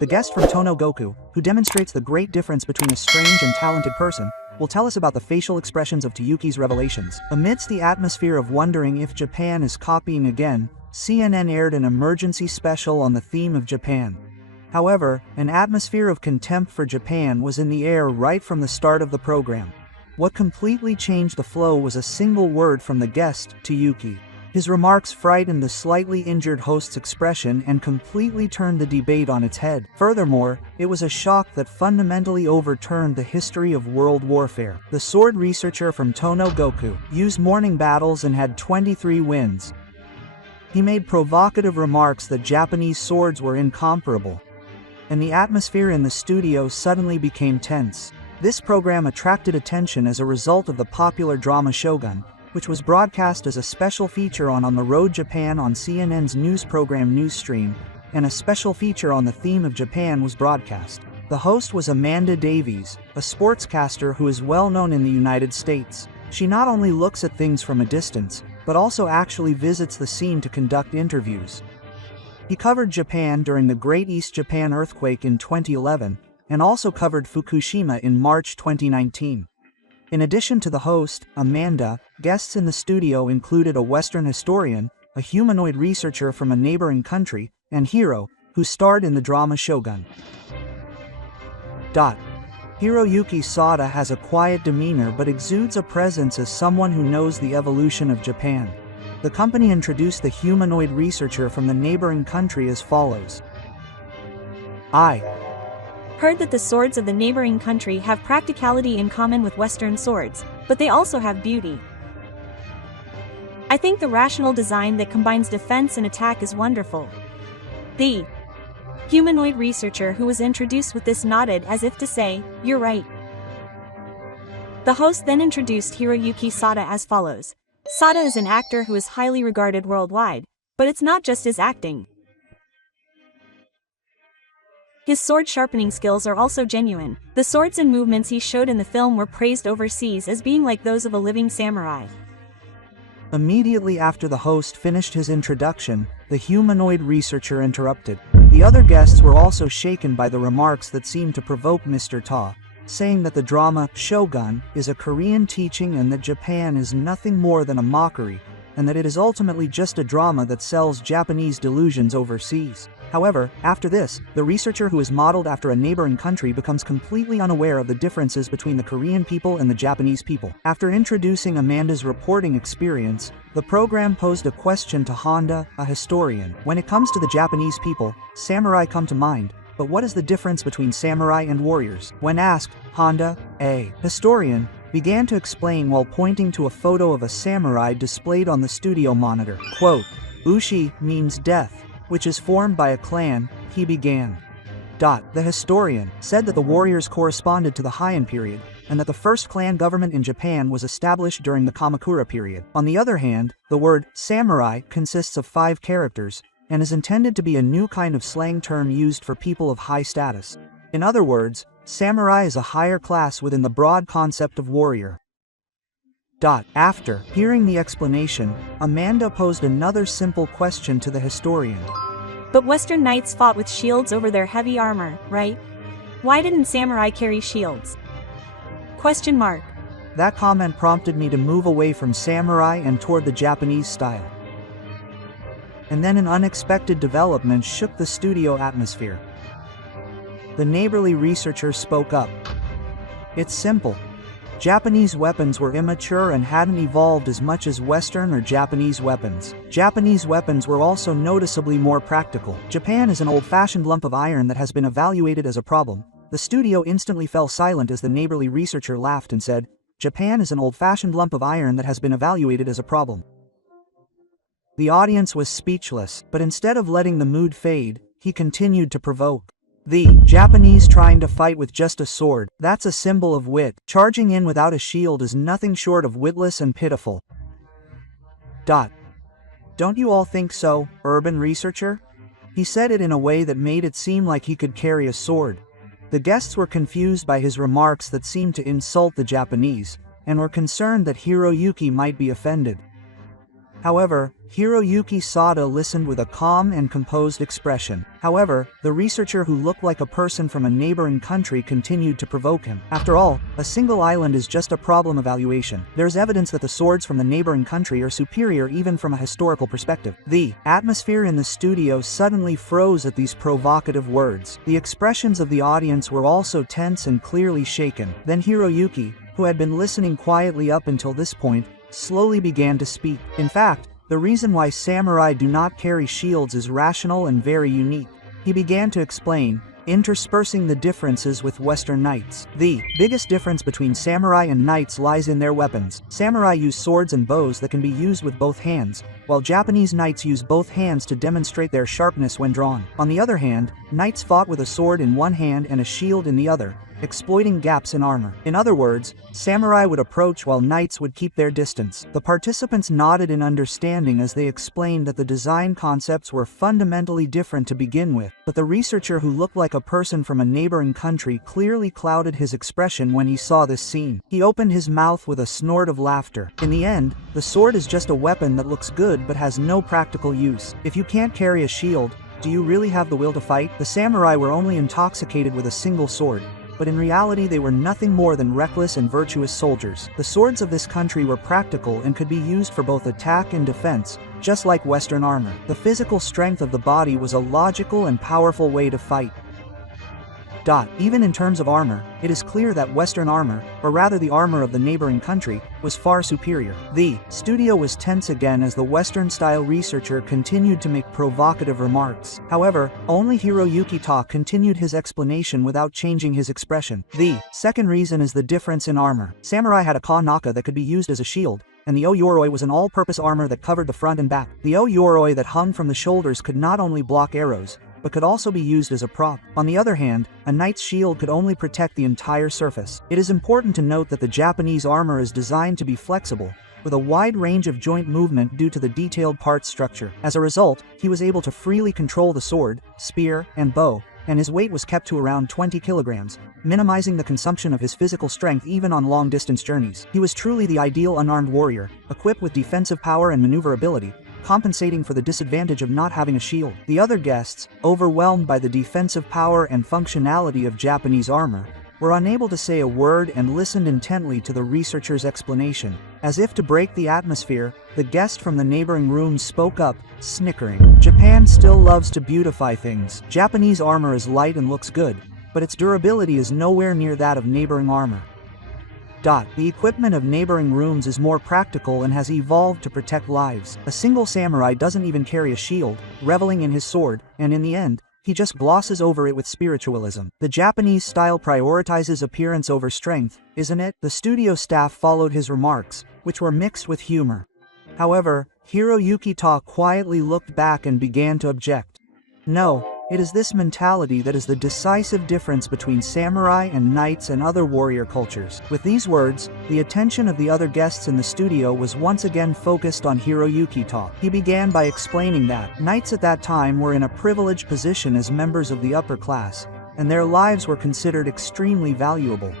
The guest from Tono Goku, who demonstrates the great difference between a strange and talented person, will tell us about the facial expressions of Tayuki's revelations. Amidst the atmosphere of wondering if Japan is copying again, CNN aired an emergency special on the theme of Japan. However, an atmosphere of contempt for Japan was in the air right from the start of the program. What completely changed the flow was a single word from the guest, Tayuki. His remarks frightened the slightly injured host's expression and completely turned the debate on its head. Furthermore, it was a shock that fundamentally overturned the history of world warfare. The sword researcher from Tono Goku used morning battles and had 23 wins. He made provocative remarks that Japanese swords were incomparable, and the atmosphere in the studio suddenly became tense. This program attracted attention as a result of the popular drama Shogun, which was broadcast as a special feature on the Road Japan on CNN's news program Newsstream, and a special feature on the theme of Japan was broadcast. The host was Amanda Davies, a sportscaster who is well known in the United States. She not only looks at things from a distance, but also actually visits the scene to conduct interviews. He covered Japan during the Great East Japan earthquake in 2011, and also covered Fukushima in March 2019. In addition to the host, Amanda, guests in the studio included a Western historian, a humanoid researcher from a neighboring country, and Hiro, who starred in the drama Shogun. Hiroyuki Sada has a quiet demeanor but exudes a presence as someone who knows the evolution of Japan. The company introduced the humanoid researcher from the neighboring country as follows. I heard that the swords of the neighboring country have practicality in common with Western swords, but they also have beauty. I think the rational design that combines defense and attack is wonderful. The humanoid researcher who was introduced with this nodded as if to say, "You're right." The host then introduced Hiroyuki Sada as follows. Sada is an actor who is highly regarded worldwide, but it's not just his acting. His sword sharpening skills are also genuine. The swords and movements he showed in the film were praised overseas as being like those of a living samurai. Immediately after the host finished his introduction, the humanoid researcher interrupted. The other guests were also shaken by the remarks that seemed to provoke Mr. Ta, saying that the drama Shogun is a Korean teaching and that Japan is nothing more than a mockery, and that it is ultimately just a drama that sells Japanese delusions overseas. However, after this, the researcher who is modeled after a neighboring country becomes completely unaware of the differences between the Korean people and the Japanese people. After introducing Amanda's reporting experience, the program posed a question to Honda, a historian. When it comes to the Japanese people, samurai come to mind, but what is the difference between samurai and warriors? When asked, Honda, a historian, began to explain while pointing to a photo of a samurai displayed on the studio monitor. Quote, "Ushi means death, which is formed by a clan," he began. The historian said that the warriors corresponded to the Heian period, and that the first clan government in Japan was established during the Kamakura period. On the other hand, the word samurai consists of 5 characters, and is intended to be a new kind of slang term used for people of high status. In other words, samurai is a higher class within the broad concept of warrior. After hearing the explanation, Amanda posed another simple question to the historian. But Western knights fought with shields over their heavy armor, right? Why didn't samurai carry shields? Question mark. That comment prompted me to move away from samurai and toward the Japanese style. And then an unexpected development shook the studio atmosphere. The neighborly researcher spoke up. It's simple. Japanese weapons were immature and hadn't evolved as much as Western or Japanese weapons. Japanese weapons were also noticeably more practical. Japan is an old-fashioned lump of iron that has been evaluated as a problem. The studio instantly fell silent as the neighborly researcher laughed and said, "Japan is an old-fashioned lump of iron that has been evaluated as a problem." The audience was speechless, but instead of letting the mood fade, he continued to provoke. The Japanese trying to fight with just a sword, that's a symbol of wit. Charging in without a shield is nothing short of witless and pitiful. Don't you all think so, urban researcher? He said it in a way that made it seem like he could carry a sword. The guests were confused by his remarks that seemed to insult the Japanese, and were concerned that Hiroyuki might be offended. However, Hiroyuki Sada listened with a calm and composed expression. However, the researcher who looked like a person from a neighboring country continued to provoke him. After all, a single island is just a problem evaluation. There's evidence that the swords from the neighboring country are superior even from a historical perspective. The atmosphere in the studio suddenly froze at these provocative words. The expressions of the audience were also tense and clearly shaken. Then Hiroyuki, who had been listening quietly up until this point, slowly began to speak. In fact, the reason why samurai do not carry shields is rational and very unique. He began to explain, interspersing the differences with Western knights. The biggest difference between samurai and knights lies in their weapons. Samurai use swords and bows that can be used with both hands, while Japanese knights use both hands to demonstrate their sharpness when drawn. On the other hand, knights fought with a sword in one hand and a shield in the other, exploiting gaps in armor. In other words, samurai would approach while knights would keep their distance. The participants nodded in understanding as they explained that the design concepts were fundamentally different to begin with, but the researcher who looked like a person from a neighboring country clearly clouded his expression when he saw this scene. He opened his mouth with a snort of laughter. In the end, the sword is just a weapon that looks good but has no practical use. If you can't carry a shield, do you really have the will to fight? The samurai were only intoxicated with a single sword, but in reality they were nothing more than reckless and virtuous soldiers. The swords of this country were practical and could be used for both attack and defense, just like Western armor. The physical strength of the body was a logical and powerful way to fight. Even in terms of armor, it is clear that Western armor, or rather the armor of the neighboring country, was far superior. The studio was tense again as the Western-style researcher continued to make provocative remarks. However, only Hiroyuki continued his explanation without changing his expression. The second reason is the difference in armor. Samurai had a kanaka that could be used as a shield, and the o-yoroi was an all-purpose armor that covered the front and back. The o-yoroi that hung from the shoulders could not only block arrows, but could also be used as a prop. On the other hand, a knight's shield could only protect the entire surface. It is important to note that the Japanese armor is designed to be flexible, with a wide range of joint movement due to the detailed part structure. As a result, he was able to freely control the sword, spear, and bow, and his weight was kept to around 20 kilograms, minimizing the consumption of his physical strength even on long-distance journeys. He was truly the ideal unarmed warrior, equipped with defensive power and maneuverability, compensating for the disadvantage of not having a shield. The other guests, overwhelmed by the defensive power and functionality of Japanese armor, were unable to say a word and listened intently to the researcher's explanation. As if to break the atmosphere, the guest from the neighboring room spoke up, snickering. Japan still loves to beautify things. Japanese armor is light and looks good, but its durability is nowhere near that of neighboring armor. The equipment of neighboring rooms is more practical and has evolved to protect lives. A single samurai doesn't even carry a shield, reveling in his sword, and in the end, he just glosses over it with spiritualism. The Japanese style prioritizes appearance over strength, isn't it? The studio staff followed his remarks, which were mixed with humor. However, Hiroyuki quietly looked back and began to object. No, it is this mentality that is the decisive difference between samurai and knights and other warrior cultures. With these words, the attention of the other guests in the studio was once again focused on Hiroyuki. He began by explaining that knights at that time were in a privileged position as members of the upper class, and their lives were considered extremely valuable.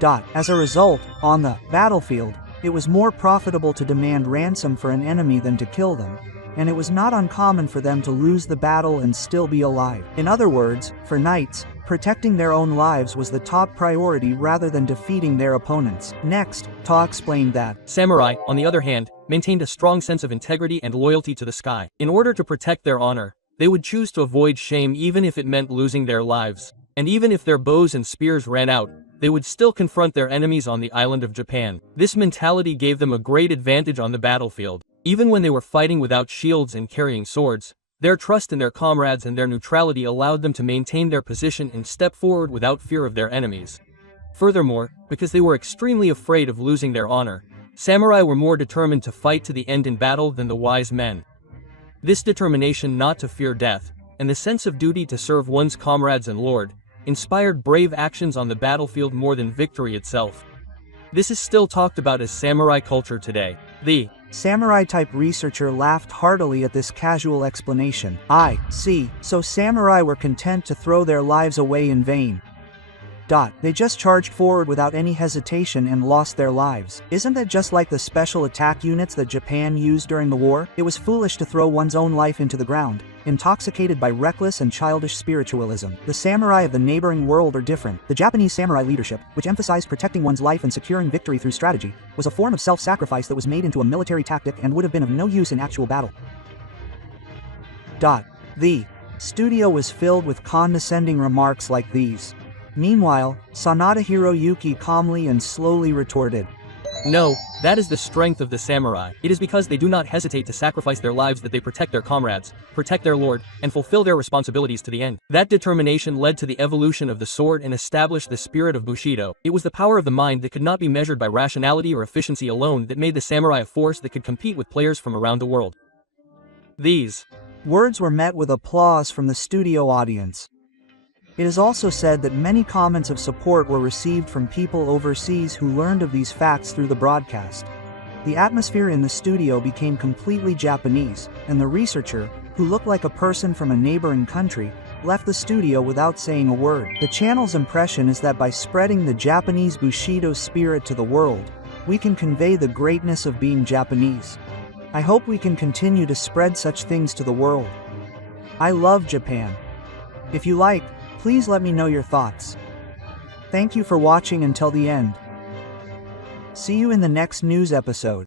As a result, on the battlefield, it was more profitable to demand ransom for an enemy than to kill them, and it was not uncommon for them to lose the battle and still be alive. In other words, for knights, protecting their own lives was the top priority rather than defeating their opponents. Next, explained that samurai, on the other hand, maintained a strong sense of integrity and loyalty to the sky. In order to protect their honor, they would choose to avoid shame even if it meant losing their lives. And even if their bows and spears ran out, they would still confront their enemies on the island of Japan. This mentality gave them a great advantage on the battlefield. Even when they were fighting without shields and carrying swords, their trust in their comrades and their neutrality allowed them to maintain their position and step forward without fear of their enemies. Furthermore, because they were extremely afraid of losing their honor, samurai were more determined to fight to the end in battle than the wise men. This determination not to fear death, and the sense of duty to serve one's comrades and lord, inspired brave actions on the battlefield more than victory itself. This is still talked about as samurai culture today. The samurai-type researcher laughed heartily at this casual explanation. I see, so samurai were content to throw their lives away in vain. They just charged forward without any hesitation and lost their lives. Isn't that just like the special attack units that Japan used during the war? It was foolish to throw one's own life into the ground, intoxicated by reckless and childish spiritualism. The samurai of the neighboring world are different. The Japanese samurai leadership, which emphasized protecting one's life and securing victory through strategy, was a form of self-sacrifice that was made into a military tactic and would have been of no use in actual battle. The studio was filled with condescending remarks like these. Meanwhile, Sanada Hiroyuki calmly and slowly retorted, No, that is the strength of the samurai. It is because they do not hesitate to sacrifice their lives that they protect their comrades, protect their lord, and fulfill their responsibilities to the end. That determination led to the evolution of the sword and established the spirit of Bushido. It was the power of the mind that could not be measured by rationality or efficiency alone that made the samurai a force that could compete with players from around the world. These words were met with applause from the studio audience. It is also said that many comments of support were received from people overseas who learned of these facts through the broadcast. The atmosphere in the studio became completely Japanese, and the researcher, who looked like a person from a neighboring country, left the studio without saying a word. The channel's impression is that by spreading the Japanese Bushido spirit to the world, we can convey the greatness of being Japanese. I hope we can continue to spread such things to the world. I love Japan. If you like, please let me know your thoughts. Thank you for watching until the end. See you in the next news episode.